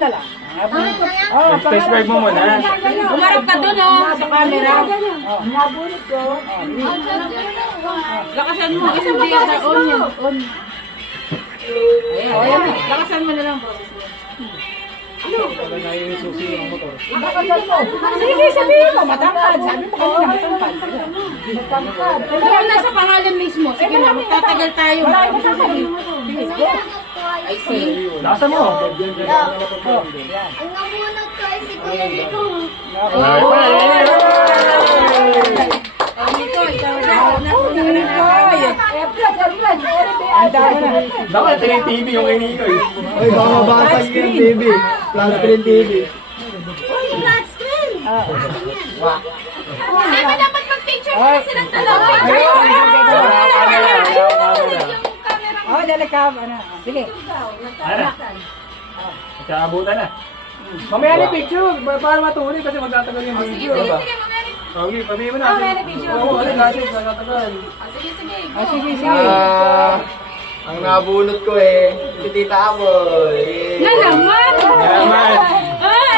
na lang. Subscribe mo muna. Umarap ka dun, sa camera. Nabunot ko. Lakasan mo. Isa mo ba? On yan. On. Ayan. Lakasan mo na lang, bro. Sige, sabihin mo, matangkad. Sabi mo kanina, matangkad. Matangkad. Doon na sa pangalan mismo. Sige na, magtatagal tayo. Marami mo sasabihin. I see. Lakasan mo. Ang namunod ko ay si Kuya Rico. Ito, ikaw na. Dapat tingin TV yung ini ko eh. Ay, baka mabasag yung TV. Flat screen TV. Uy, flat screen! Ay, ba dapat mag-picture na silang dalawa? Oh, lalakab. Sige. Ano? Magkakabutan na. Mamaya na picture, para matuloy kasi magtatagal yung video. Sige, Diba? sige, mamaya na. Okay, pabili mo na. Mamaya na picture. Oo, alin natin, magtatagal. Sige, sige. Sige, sige. Ang nabunot ko si Tita Aboy. Na naman! Naman.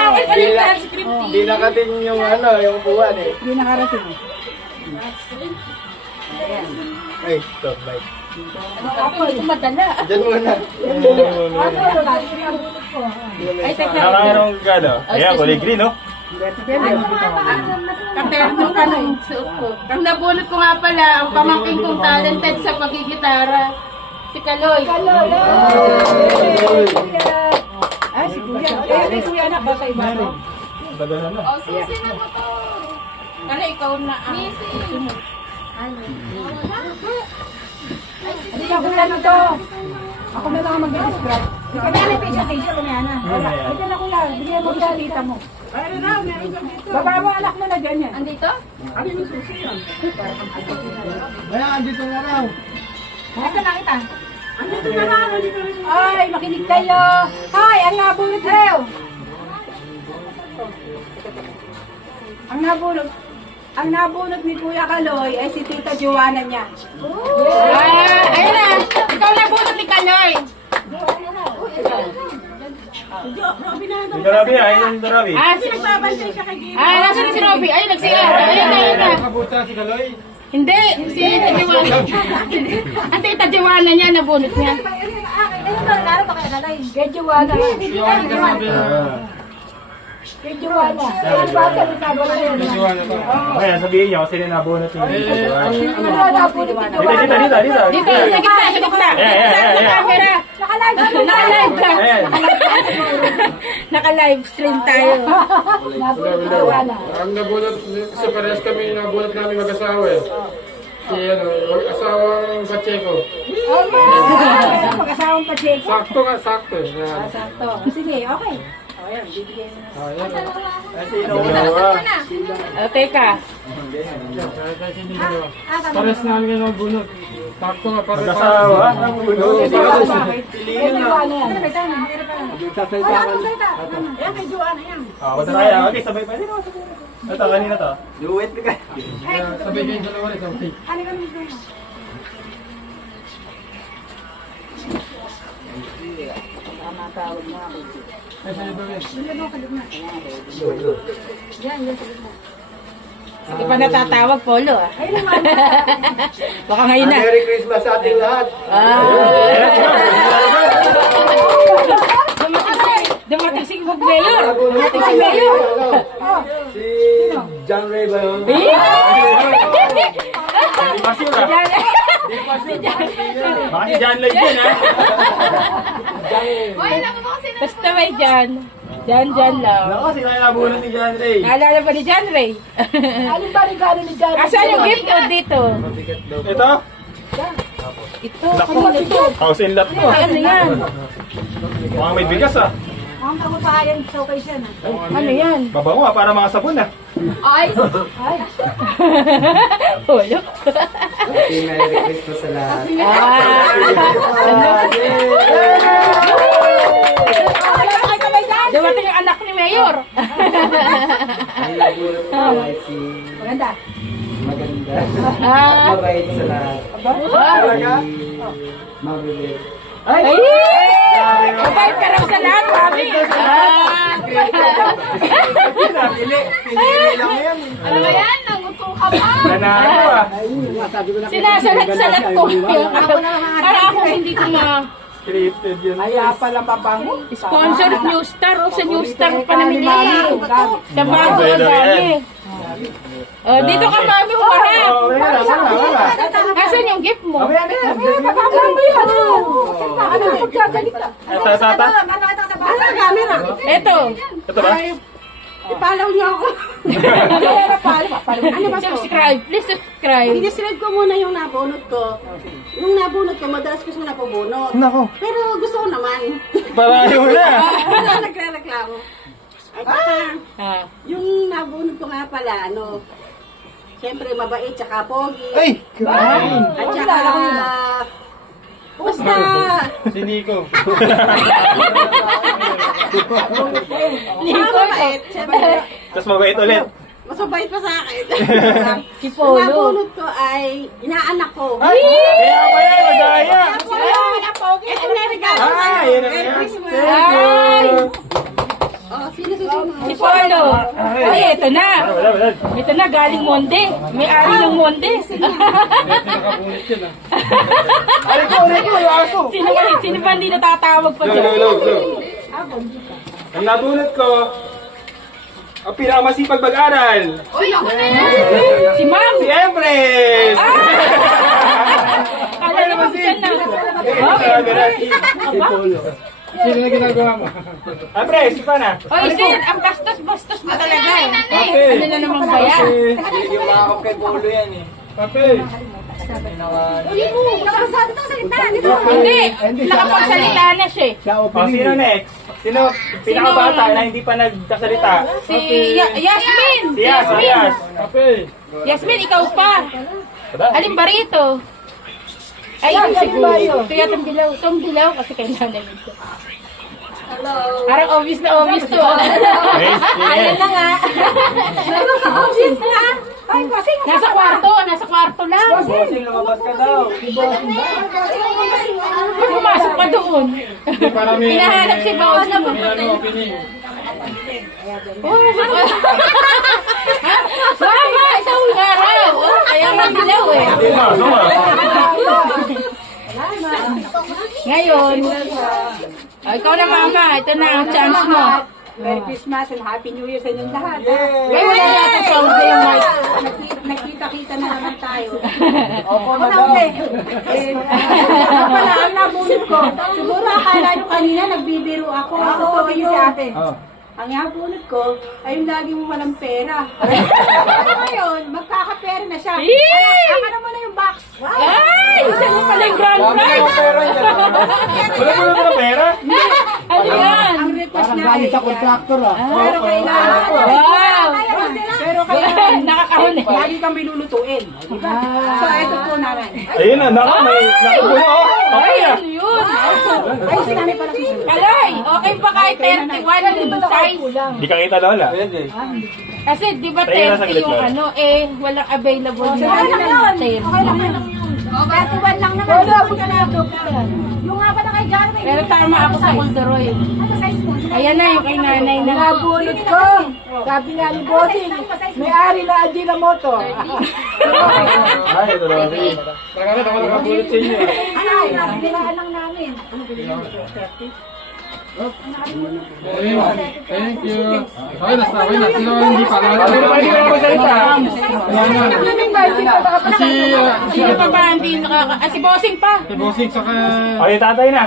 Akin pa yung transcript. Hindi nakatin yung yung buwan Hindi nakarating. Ay, stop, bye. Ako, madala. Diyan muna. Ay, teka. Nakakaroon ka no? Ayan, kulay green no? Katerno ka na yung suot ko. Ang nabunot ko nga pala, ang pamangking kong talented sa pagigitara. Si Kaloy. Ah, si Kuya. Si Kuya anak ba sa iba? Badala na. O, susi na mo to. Kala, ikaw na ang susunod. Hindi ka kuya nito. Ako na lang ang mag-describe. Ikaw na may picture ko na. Wala. Ito na kuya. Bigyan mo siya tita mo. Baba mo anak mo na ganyan. Andito? Kaya, andito na raw. Nasaan na kita? Andito na lang. Ay, makinig kayo. Hoy, ang nabunot raw. Ang nabunot ni Kuya Kaloy ay si Tita Joanna niya. Ayun na. Ikaw nabunot ni Kaloy. Yung Darabi, ayun yung Darabi. Nasa si Robby? Ayun, nag-CR. Ayun na. Nakabuta si Kaloy. Hindi, si Tita Joanna. Ang Tita Joanna niya, nabunot niya. Kay Joanna. Kay Joanna. Ang bata ni Tabalan. Okay, sabihin nyo, sino nabunot yung Ano nabunot ni Joanna? Dito. Dito, sa gitna, sa gitna. Sa camera. Naka-live ka. Ayan. Naka-live stream tayo. Nabunot ni Joanna. Ang nabunot, kasi parehas kami nabunot namin mag-asawa eh. Si asawang Pacheco. Pag-asawang Pacheco. Sakto nga, sakto. Yan. Sakto. Sige, okay. O yan, bibigyan mo na. Teka. Parehas namin yung nabunot. Sakto nga, parehas. Mag-asawa, nabunot. Kay Joanna yan. Nagsasalita ka. Ayan, kay Joanna yan. Punta tayo. Okay, sabay pa. Ito, kanina to. Duet ka. Sabi kayo dalawa rin, sabi. Ano kami gusto mo? Tawag mo ako. Ay, sa'yo ba rin? Hindi pa natatawag, Polo. Ay, naman. Baka ngayon na. Merry Christmas sa ating lahat. Dumating si Mayor. Dumating si Mayor. Si John Ray ba yun? Hindi pa sure ah. Baka si John Lloyd yun ah. Basta may Jan. Jan lang. Nako, sila yung nabunot ni John Ray. Naalala ba ni John Ray? Anong ba regalo ni Johnny? Asan yung gift ko dito? Ito? Ito. Naku, house in lot to. Ano yan? Mukhang may bigas ah. Ang kagupahayan, so kay siya na. Ano yan? Babango ah, para mga sabon ah. Ay! Polo. Merry Christmas sa lahat. Dumating yung anak ni Mayor. Ang nabunot ko ay si Maganda. Maganda. Ah. Mabait sa lahat. Talaga? Mabait. Ay! Mabait ka raw sa lahat, mami. ah. Pinili lang yan. Ano ba yan? Nanguto ka pa. Nanalo ah. Sinasalat-salat ko. Para ako hindi ko ma... Scripted yun. Kaya pala mabango. Sponsor New Star. O sa New Star pa namili. Sa bago ang dami. Oh, dito ka mami humarap. Oh, wala. Asan yung gift mo? Mamaya na yan. Ano pagkagalita? Ito, tata. Ito. Ito ba? Ipalaw niyo ako. Ano ba to? Subscribe. Please subscribe. I-describe ko muna yung nabunot ko. Yung nabunot ko, madalas ko siya napabunot. Nako. Pero gusto ko naman. Parayo na. Wala nagre-reklamo. At saka, Ah. yung nabunot ko nga pala, ano, siyempre mabait, tsaka pogi. Ay! Kain! At saka, basta, Si Nico. mabait. Siyempre, Tapos mabait ulit. mas mabait pa sa akin. Si Yung Polo. nabunot ko ay inaanak ko. Ay! Kaya pa yan, madaya. Ito na regalo ko. Ah, yun na Merry yan. Christmas. Ay! Oh, sino susunod? Si Polo. Ay, ito na. Wala. Ito na, galing Monde. May ari ng Monde. Nakapunit yun ah. Aray ko, yung aso. Sino ba hindi natatawag pa dyan? Ang nabunot ko, ang pinakamasipag mag-aral. Uy, ako na yan. Si Ma'am. Si Empress! Kala niyo kung saan na. Si Polo. Sino na ginagawa mo? Empress, si Pana. Oy, Sid, ang bastos-bastos mo talaga eh. Ano na naman ba yan? Yung mga kay Polo yan eh. Pape! Hindi, nakapagsalita na siya eh. Sa O, opening. sino next? Sino pinakabata na hindi pa nagkasalita? Si Yasmin. Si Yas, si Yas. Pape! Yasmin, ikaw pa. Alin ba rito? Ay, ikaw siguro. Kaya itong dilaw kasi kailangan nito. Parang obvious na obvious to. Ayan na nga. Obvious na. Nasa kwarto lang. Bossing, lumabas ka daw. Pumasok pa doon. Para may... Hinahanap si Boss na opening. Mama, isang araw. Kaya madilaw eh. Ngayon, ikaw na mama, ito na ang chance mo. Merry Christmas and Happy New Year sa inyong lahat. May wala yata sa day night. Nagkita-kita na naman tayo. Opo, madam. Pala, ang nabunot ko. Siguro akala nyo kanina nagbibiro ako. Totoo yun si ate. Ang nabunot ko ay yung laging walang pera. Ngayon, magkakapera na siya. Ano mo na yung box? Ay! Isa mo pala yung grand prize! Wala mo na pera? Ano yan? Ang request Parang niya galing ay, sa contractor ah. pero kailangan. Wow! Pero kailangan. Nakakahon eh. Lagi kang bilulutuin. Diba? So, ito po namin. Ayun na, may nakupuno. Okay Ay, ah. ano yun? Ay, sinabi pala susunod. Alay, okay pa kahit 31 yung size? Di ka kita lola. Kasi di ba Tayo na 30 saglit yung lang. ano walang available na Okay lang yun. 10. Okay lang yun. Katuban lang naman. Yung nga pala kay Johnny. Pero tama ako sa Kulderoy. Ano size mo? Ayan na yung kay nanay na. Nabunot ko. Sabi nga ni Bossing, may-ari na Ajinomoto. Ay, ito na. Nakakita ko nakapulot sa inyo ah. Ay, nabilaan lang namin. Thank you. Okay na, Sino hindi pa? Pwede ka na magsalita. Sino pa ba hindi si Bossing pa. Si Bossing saka... Okay, tatay na.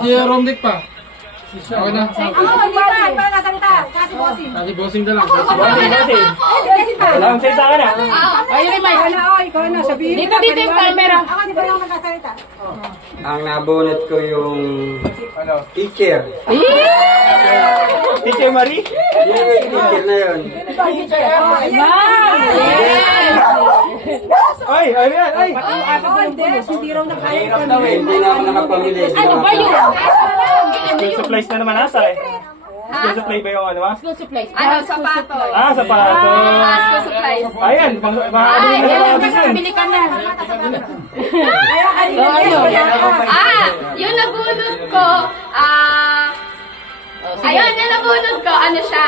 Si Romdick pa. Okay na. Oo, di ba? Para kasalita. Kasi Bossing. Si Bossing na lang. Bossing. Wala kang salita ka na. Ayun yung mic. Ikaw na, sabihin. Dito yung camera. Ako, di ba lang nagkasalita? Ang nabunot ko yung teacher. Teacher Marie? Yung teacher na yun. Ma'am! Ay, ano yan? Ay! Hindi raw na kaya. Hindi na ako nakapamili. Ano ba yun? School supplies na naman asa eh. School supply ba yung ano ma? School supplies. Sapatos. Ah, sapatos. School supplies. Ayan, makakabili na Ayan, lang natin yan. makakabili ka na. Kaya kanina, Ano? Yung nabunot ko, Ayun, yan nabunod ko. Ano siya?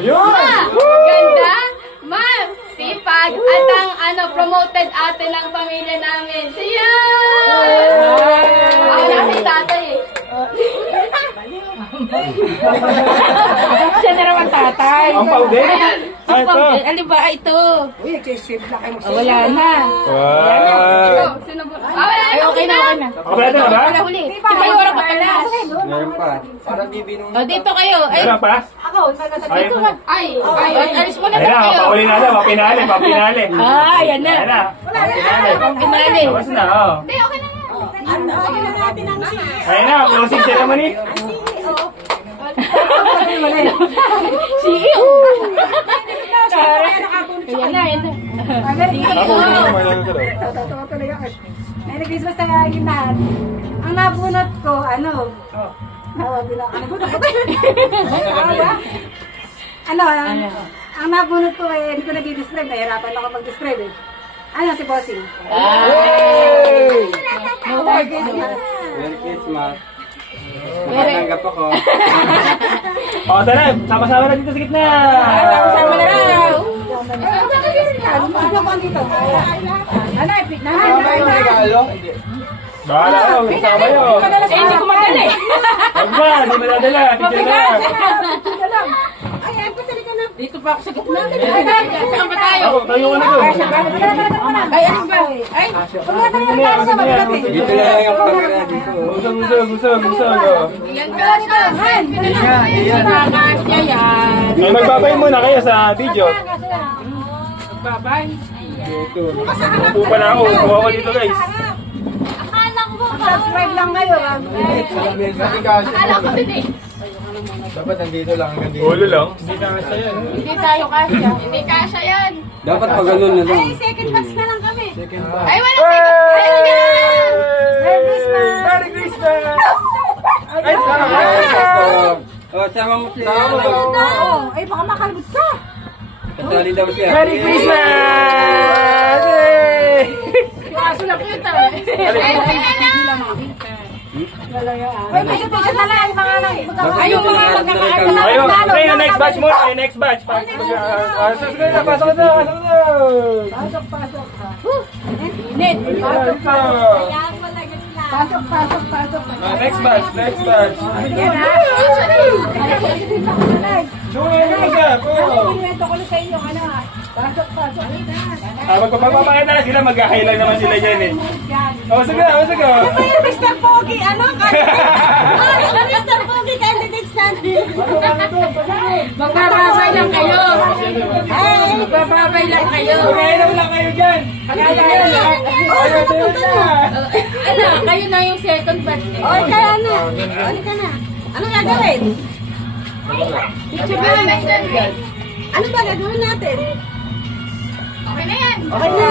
Yun! Ganda, mas sipag, at ang promoted ate ng pamilya namin. Siya! Ako na si tatay eh. Siya na raw ang tatay. Ang paude? Ayan. Ang paude. Alin ba? Ito. Uy, nag-save na kayo. Wala na. Wow! Sino ba? Wala Ay, okay na, okay na. Kompleto na ba? Wala huli. May oras pa pala. Meron pa. Parang TV nung... O, dito kayo. Ay, Meron pa? Ako, nasa Ay, dito ka. Ay, Ay, alis mo na ayun ba na, kayo? pauli na daw, mapinali, mapinali. Ah, yan na. Ayan na. Ang pinali. Tapos na, oh. Hindi, okay na yan. Ayun na, closing ceremony. CEO. Yan na, yan na. Totoo talaga. May nag-Christmas sa ginahan. Ang nabunot ko, ano? Nabunot ko. Ang nabunot ko eh, hindi ko nag-describe. Nahirapan ako mag-describe eh. Ano si Bossing? Merry Christmas. Merry Christmas. Merry. Tanggap ako. O, tara, sama-sama na dito sa gitna. Sama na raw. Ano ko dito? Ano, epic na. Regalo? Hindi. Bahala ka, sama kayo. Eh, hindi ko madali. Huwag ba, hindi madadala. Picture na. Dito pa ako sa gitna. Saan ba tayo? Ako, tayo ka na doon. Ay, alin ba? Ay, Dito na lang ang camera dito. Busog. Yan ka siya. nakakasya yan. Ay, magbabay muna kayo sa video. Babay. Upo pa na ako, upo ako dito guys. Subscribe lang kayo. Akala ko din eh. Dapat nandito lang hanggang dito. Ulo lang. Hindi tayo kasya. Hindi kasha yan. Dapat pag ganun na lang. Second batch na lang kami. Ay, wala second. Merry Christmas. Merry Christmas! Ay, Oh, sama mo siya. Oo. Ay, baka makalabot ka. Kasali daw siya. Merry Christmas! Yay! Yung aso na cute ah. Ay, picture na lang. Mga Ay, yung mga magkakaano. Ayun, okay, yung next batch mo. Yung next batch. Susunod na, pasok na. pasok. Init. Pasok. Next batch. Yan ha. Doon mo siya. Inuwento ko sa inyo, ano ha. Pasok. Magpapapakita na sila, mag-high lang naman sila dyan eh. Oh, sige. Mr. Pogi, ano? Mr. Pogi, candidates natin. Magbababay lang kayo. Magbababay lang kayo. Mag-high lang kayo dyan. Ano, kayo na yung second batch. Oy, kaya na. Oli ka na. Ano gagawin? Picture ba naman dyan? Ano ba gagawin natin? Okay na yan. Okay na.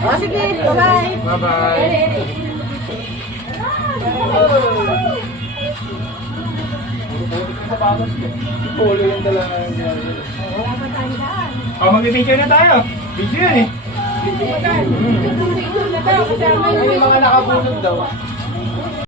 O, sige. Bye-bye. Bye-bye. Ulo yung talaga. Oh, mag-picture na tayo. Video yun eh. May mga nakabunod daw.